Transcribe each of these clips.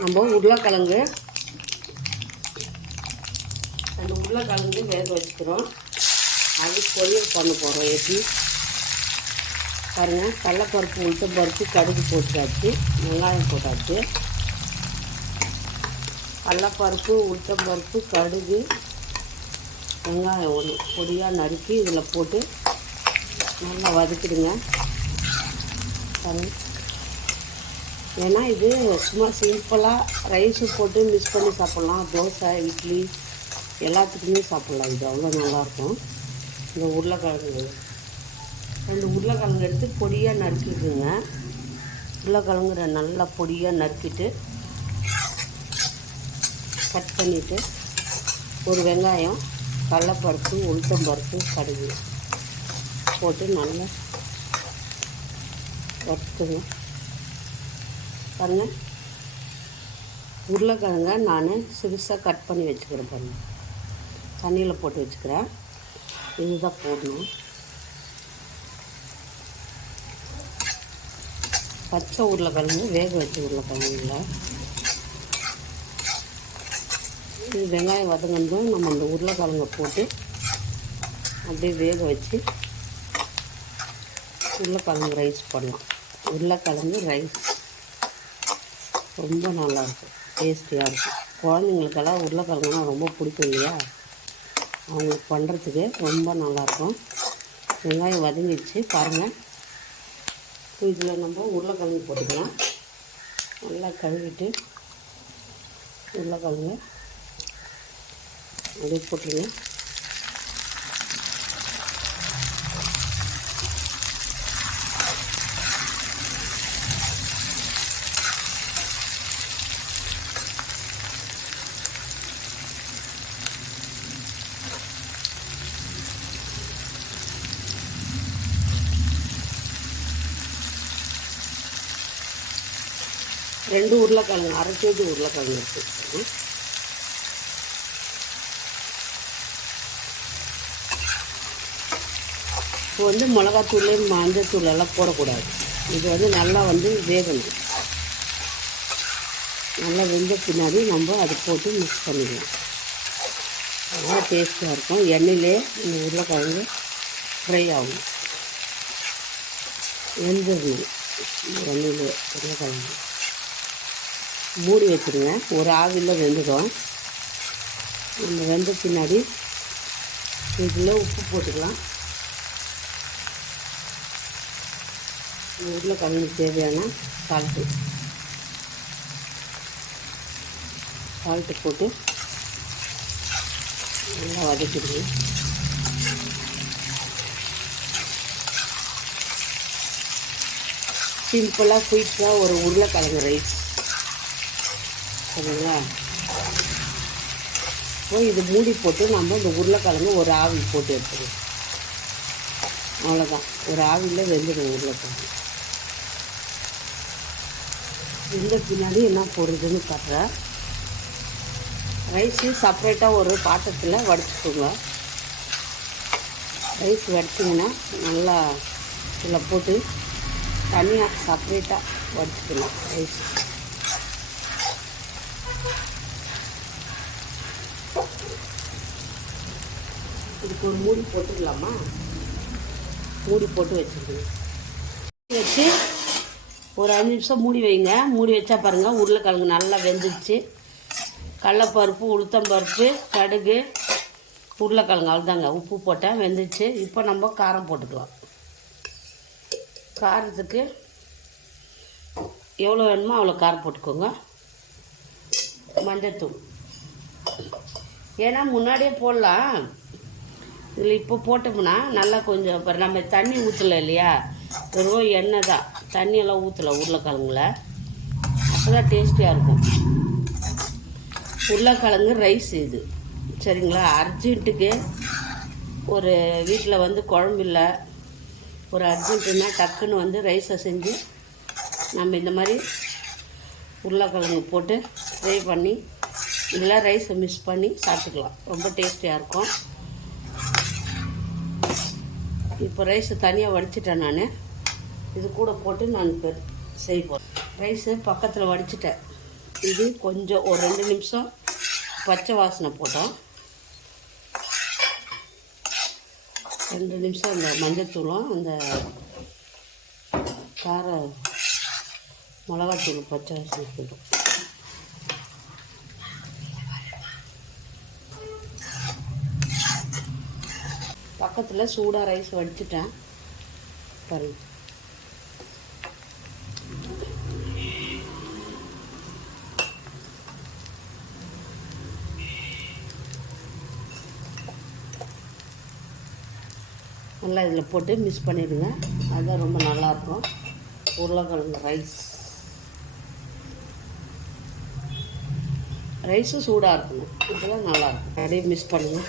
நம்ம உருளைக்கிழங்கு அந்த உருளைக்கிழங்கு வேக வச்சுக்கிறோம். அது பொரியல் பண்ண போகிறோம். எப்படி பாருங்கள், கடலைப்பருப்பு உளுத்தம் பருப்பு கடுகு போட்டாச்சு, வெங்காயம் போட்டாச்சு. கடலைப்பருப்பு உளுத்தம் பருப்பு கடுகு வெங்காயம் ஒன்று பொடியாக நறுக்கி இதில் போட்டு நல்லா வதக்கிடுங்க. பாருங்கள், ஏன்னா இது சும்மா சிம்பிளாக ரைஸு போட்டு மிக்ஸ் பண்ணி சாப்பிட்லாம். தோசை இட்லி எல்லாத்துக்குமே சாப்பிட்லாம். இது அவ்வளோ நல்லாயிருக்கும். இந்த உருளைக்கிழங்கு 2 உருளைக்கிழங்கு எடுத்து பொடியாக நறுக்கிடுங்க. உருளைக்கிழங்கு நல்லா பொடியாக நறுக்கிட்டு கட் பண்ணிவிட்டு ஒரு வெங்காயம் கடலைப்பருப்பு உளுத்தம் பருப்பு கடுகு போட்டு நல்லா வறுத்துங்க. பாருங்கள், உருளைக்கிழங்க நான் சிறுசாக கட் பண்ணி வச்சுக்கிறேன். பாருங்கள், தண்ணியில் போட்டு வச்சுக்கிறேன். இதுதான் போடணும். பச்சை உருளைக்கிழங்கு வேக வச்ச உருளைக்கிழங்குல இது வெங்காயம் வதங்கணும். நம்ம அந்த உருளைக்கிழங்கை போட்டு அப்படியே வேக வச்சு உருளைக்கிழங்கு ரைஸ் பண்ணலாம். உருளைக்கிழங்கு ரைஸ் ரொம்ப நல்லாயிருக்கும், டேஸ்டியாக இருக்கும். குழந்தைங்களுக்கெல்லாம் உருளைக்கிழங்குனா ரொம்ப பிடிக்கும் இல்லையா, அவங்களுக்கு பண்ணுறதுக்கு ரொம்ப நல்லாயிருக்கும். வெங்காயம் வதங்கிடுச்சு பாருங்கள். இதில் நம்ம உருளைக்கிழங்கு போட்டுக்கலாம். நல்லா கழுவிட்டு உருளைக்கிழங்கு அப்படியே போட்டுருங்க. ரெண்டு உருளைக்கிழங்கு, அரை கேஜி உருளைக்கிழங்கு எடுத்துக்கோங்க. இப்போ மிளகாத்தூள் மஞ்சத்தூள் எல்லாம் போடக்கூடாது. இது நல்லா வேகணும். நல்லா வெந்த பின்னாடி நம்ம அதை போட்டு மிக்ஸ் பண்ணிடலாம். நல்லா டேஸ்ட்டாக இருக்கும். எண்ணெயிலே இந்த உருளைக்கிழங்கு ஃப்ரை ஆகும், வெந்துடணும். எண்ணெயிலே உருளைக்கிழங்கு மூடி வச்சுருங்க. ஒரு ஆவியில் வெந்துடும். நம்ம வெந்த பின்னாடி இதில் உப்பு போட்டுக்கலாம். உருளைக்கிழங்குக்கு தேவையான சால்ட்டு போட்டு நல்லா வதக்கிடுங்க. சிம்பிளாக குயிக்காக ஒரு உருளைக்கிழங்கு ரைஸ் சரிங்களா. இப்போ இது மூடி போட்டு நம்ம இந்த உருளைக்கிழங்கு ஒரு ஆவி போட்டு எடுத்துக்கணும். அவ்வளோதான், ஒரு ஆவியில் வெந்துடும் உருளைக்கிழங்கு. இந்த பின்னாடி என்ன போடுறதுன்னு காட்டுறேன். ரைஸு செப்ரேட்டாக ஒரு பாத்திரத்தில் வடிச்சுக்கோங்க. ரைஸ் வடிச்சிங்கன்னா நல்லா இதில் போட்டு தனியாக செப்ரேட்டாக வடிச்சுக்கணும் ரைஸ். இதுக்கு ஒரு மூடி போட்டுக்கலாமா? மூடி போட்டு வச்சுக்கணும். வச்சு ஒரு 5 நிமிஷம் மூடி வைங்க. மூடி வச்சா பாருங்கள், உருளைக்கிழங்கு நல்லா வெந்துடுச்சு. கடலைப்பருப்பு உளுத்தம்பருப்பு கடுகு உருளைக்கிழங்கு அவ்வளோதாங்க. உப்பு போட்டேன், வெந்துச்சு. இப்போ நம்ம காரம் போட்டுக்கலாம். காரத்துக்கு எவ்வளோ வேணுமோ அவ்வளோ காரம் போட்டுக்கோங்க. மஞ்சத்தூள் ஏன்னா முன்னாடியே போடலாம், இதில் இப்போ போட்டோம்னா நல்லா கொஞ்சம் இப்போ நம்ம தண்ணி ஊற்றலை இல்லையா, வெறும் எண்ணெய் தான், தண்ணியெல்லாம் ஊற்றலை உருளைக்கிழங்குல. அப்போ தான் டேஸ்டியாக இருக்கும். உருளைக்கிழங்கு ரைஸ் இது சரிங்களா. அர்ஜென்ட்டுக்கு ஒரு வீட்டில் குழம்பு இல்லை, ஒரு அர்ஜென்ட்டுன்னா டக்குன்னு ரைஸை செஞ்சு நம்ம இந்த மாதிரி உருளைக்கிழங்கு போட்டு ஃப்ரை பண்ணி இல்லை ரைஸை மிக்ஸ் பண்ணி சாப்பிட்டுக்கலாம். ரொம்ப டேஸ்டியாக இருக்கும். இப்போ ரைஸை தனியாக வடிச்சிட்டேன். நான் இது கூட போட்டு நான் செய்ய போகிறேன். ரைஸு பக்கத்தில் வடிச்சிட்டேன். இது கொஞ்சம் ஒரு 2 நிமிஷம் பச்சை வாசனை போட்டோம். 2 நிமிஷம் அந்த மஞ்சத்தூளும் அந்த கார மிளகாத்தூள் பச்சை வாசனை போட்டோம். பக்கத்தில் சூடாக ரைஸ் வடிச்சிட்டேன் பாருங்க. நல்லா இதில் போட்டு மிக்ஸ் பண்ணிவிடுங்க. அதுதான் ரொம்ப நல்லாயிருக்கும். உருளைக்கிழங்கு ரைஸும் சூடாக இருக்கணும், இதுதான் நல்லாயிருக்கும். அப்படியே மிக்ஸ் பண்ணுங்கள்.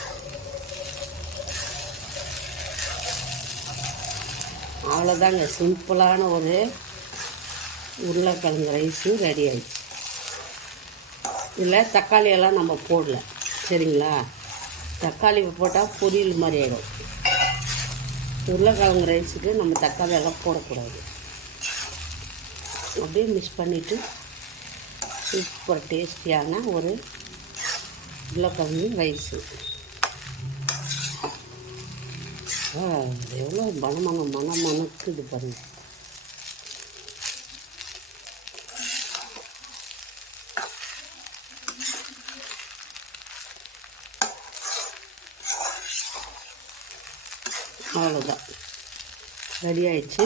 அவ்வளோதாங்க, சிம்பிளான ஒரு உருளைக்கிழங்கு ரைஸு ரெடி ஆகிடுச்சு. இதில் தக்காளியெல்லாம் நம்ம போடல, சரிங்களா? தக்காளி போட்டால் பொரியல் மாதிரி ஆகிடும். உருளைக்கிழங்கு ரைஸுக்கு நம்ம தக்காளி எல்லாம் போடக்கூடாது. அப்படியே மிக்ஸ் பண்ணிவிட்டு சூப்பர் டேஸ்டியான ஒரு உருளைக்கிழங்கு ரைஸு. எவ்வளோ மணக்குது பாருங்கள். அவ்வளோதான், ரெடி ஆயிடுச்சு.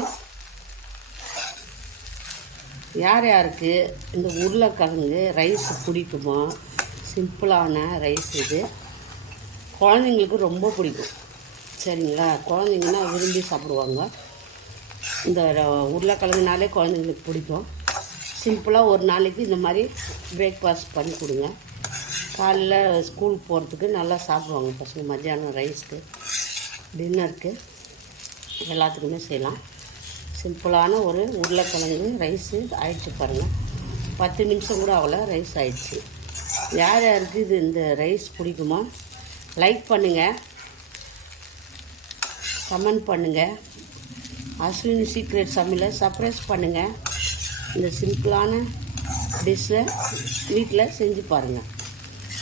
யாருக்கு இந்த உருளைக்கிழங்கு ரைஸ் பிடிக்குமோ, சிம்பிளான ரைஸ் இது, குழந்தைங்களுக்கு ரொம்ப பிடிக்கும், சரிங்களா? குழந்தைங்கன்னா விரும்பி சாப்பிடுவாங்க. இந்த உருளைக்கிழங்குனாலே குழந்தைங்களுக்கு பிடிக்கும். சிம்பிளாக ஒரு நாளைக்கு இந்த மாதிரி பிரேக்ஃபாஸ்ட் பண்ணி கொடுங்க. காலையில் ஸ்கூல் போகிறதுக்கு நல்லா சாப்பிடுவாங்க பசங்க. மத்தியானம் ரைஸ்க்கு, டின்னருக்கு எல்லாத்துக்குமே செய்யலாம். சிம்பிளான ஒரு உருளைக்கிழங்கு ரைஸு ஆயிடுச்சு பாருங்கள். 10 நிமிஷம் கூட ஆகல, ரைஸ் ஆயிடுச்சு. யாருக்கு இது இந்த ரைஸ் பிடிக்குமோ லைக் பண்ணுங்கள், கமெண்ட் பண்ணுங்கள். அஸ்வினி சீக்ரெட் சமையலை சர்ப்ரைஸ் பண்ணுங்கள். இந்த சிம்பிளான டிஷ்ஷை வீட்டில் செஞ்சு பாருங்கள்.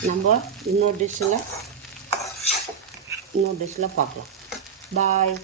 நம்ம இன்னொரு டிஷ்ஷில் பார்க்கலாம். பாய்.